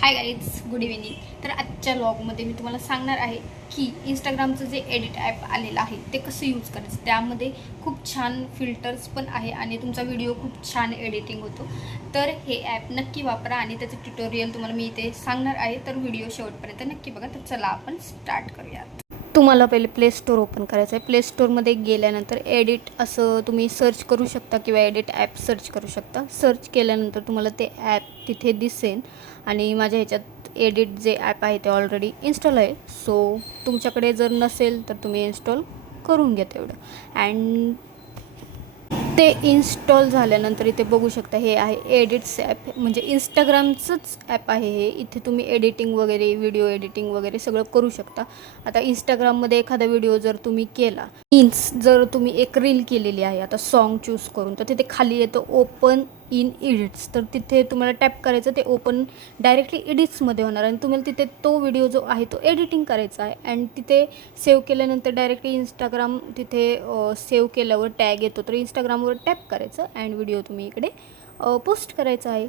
Hi guys, good evening. तर आजच्या व्लॉगमध्ये मी तुम्हाला सांगणार आहे की इंस्टाग्रामचं जे एडिट ॲप आलेलं आहे ते कसं यूज करायचं. त्यामध्ये खूप छान फिल्टर्स पण आहे आणि तुमचा व्हिडिओ खूप छान एडिटिंग होतो. तर हे ॲप नक्की वापरा आणि त्याचं ट्युटोरियल तुम्हाला मी इथे सांगणार आहे. तर व्हिडिओ शेवटपर्यंत नक्की बघा. तर चला आपण स्टार्ट करूयात. तुम्हाला पहिले प्ले स्टोर ओपन करायचं आहे. प्ले स्टोरमध्ये गेल्यानंतर एडिट असं तुम्ही सर्च करू शकता किंवा एडिट ॲप सर्च करू शकता. सर्च केल्यानंतर तुम्हाला ते ॲप तिथे दिसेल आणि माझ्या ह्याच्यात एडिट जे ॲप आहे ते ऑलरेडी इन्स्टॉल आहे. सो तुमच्याकडे जर नसेल तर तुम्ही इन्स्टॉल करून घ्या तेवढं. अँड ते इन्स्टॉल झाल्यानंतर इथे बघू शकता हे आहे एडिट्स ॲप, म्हणजे इंस्टाग्रामचंच ॲप आहे हे. इथे तुम्ही एडिटिंग वगैरे, व्हिडिओ एडिटिंग वगैरे सगळं करू शकता. आता इंस्टाग्राममध्ये एखादा व्हिडिओ जर तुम्ही केला, मीन्स जर तुम्ही एक रील केलेली आहे आता सॉन्ग चूज करून, तर तिथे खाली येतं ओपन इन एडिट्स. तर तिथे तुम्हाला टॅप करायचं, ते ओपन डायरेक्टली एडिट्समध्ये होणार आणि तुम्हाला तिथे तो व्हिडिओ जो आहे तो एडिटिंग करायचा आहे. अँड तिथे सेव्ह केल्यानंतर डायरेक्टली इंस्टाग्राम तिथे सेव्ह केल्यावर टॅग येतो, तर इंस्टाग्रामवर टॅप करायचं अँड व्हिडिओ तुम्ही इकडे पोस्ट करायचा आहे.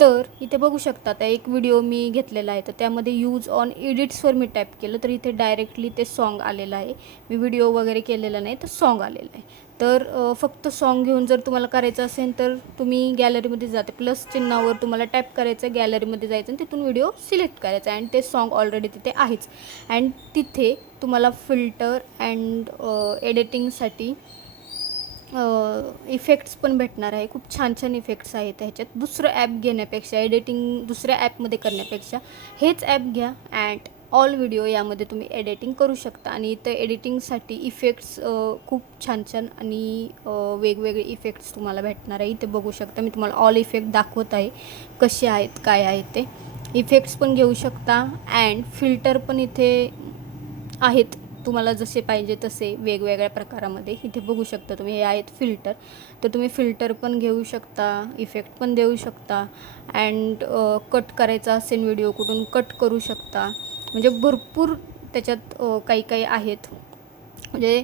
तर इथे बघू शकता, आता एक व्हिडिओ मी घेतलेला आहे तर त्यामध्ये यूज ऑन एडिट्सवर मी टॅप केलं तर इथे डायरेक्टली ते सॉन्ग आलेलं आहे. मी व्हिडिओ वगैरे केलेला नाही, तर सॉन्ग आलेलं आहे. तर फक्त सॉन्ग घेऊन जर तुम्हाला करायचं असेल तर तुम्ही गॅलरीमध्ये जाते, प्लस चिन्हावर तुम्हाला टॅप करायचं, गॅलरीमध्ये जायचं आणि तिथून व्हिडिओ सिलेक्ट करायचा अँड ते सॉन्ग ऑलरेडी तिथे आहेच. अँड तिथे तुम्हाला फिल्टर अँड एडिटिंगसाठी इफेक्ट्स पण भेटणार आहे. खूप छान छान इफेक्ट्स आहेत ह्याच्यात. दुसरं ॲप घेण्यापेक्षा, एडिटिंग दुसऱ्या ॲपमध्ये करण्यापेक्षा हेच ॲप घ्या अँड ऑल व्हिडिओ यामध्ये तुम्ही एडिटिंग करू शकता. आणि इथं एडिटिंगसाठी इफेक्ट्स खूप छान छान आणि वेगवेगळे इफेक्ट्स तुम्हाला भेटणार आहे. इथे बघू शकता, मी तुम्हाला ऑल इफेक्ट दाखवत आहे कसे आहेत, काय आहेत ते. इफेक्ट्स पण घेऊ शकता अँड फिल्टर पण इथे आहेत, तुम्हाला जसे पाहिजे तसे वेगवेगळ्या प्रकारामध्ये. इथे बघू शकता तुम्ही, हे आहेत फिल्टर. तर तुम्ही फिल्टर पण घेऊ शकता, इफेक्ट पण देऊ शकता अँड कट करायचा असेल व्हिडिओ कुठून कट करू शकता. म्हणजे भरपूर त्याच्यात काही काही आहेत. म्हणजे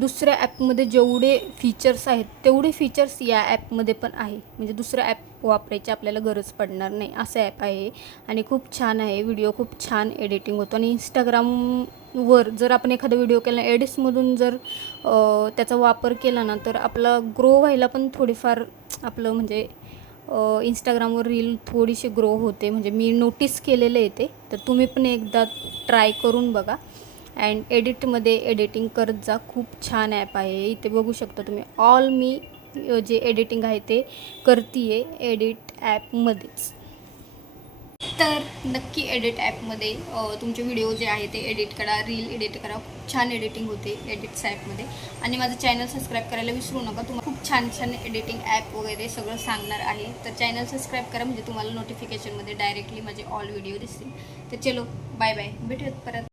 दुसऱ्या ॲपमध्ये जेवढे फीचर्स आहेत तेवढे फीचर्स या ॲपमध्ये पण आहे. म्हणजे दुसरं ॲप वापरायची आपल्याला गरज पडणार नाही, असं ॲप आहे आणि खूप छान आहे. व्हिडिओ खूप छान एडिटिंग होतो आणि इंस्टाग्रामवर जर आपण एखादा व्हिडिओ केला, एडिट्समधून जर त्याचा वापर केला ना, तर आपला ग्रो व्हायला पण थोडीफार आपलं म्हणजे इंस्टाग्रामवर रील थोडीशी ग्रो होते. म्हणजे मी नोटीस केलेलं आहे ते. तर तुम्ही पण एकदा ट्राय करून बघा अँड एडिटमध्ये एडिटिंग करत जा. खूप छान ॲप आहे. इथे बघू शकता तुम्ही, ऑल मी जे एडिटिंग आहे ते करते आहे एडिट ॲपमध्येच. तर नक्की एडिट ॲपमध्ये तुमचे व्हिडिओ जे आहे ते एडिट करा, रील एडिट करा. खूप छान एडिटिंग होते एडिट्स ॲपमध्ये. आणि माझं चॅनल सबस्क्राईब करायला विसरू नका. तुम्हाला खूप छान छान एडिटिंग ॲप वगैरे सगळं सांगणार आहे. तर चॅनल सबस्क्राईब करा, म्हणजे तुम्हाला नोटिफिकेशनमध्ये डायरेक्टली माझे ऑल व्हिडिओ दिसतील. तर चलो, बाय बाय, भेटूयात परत.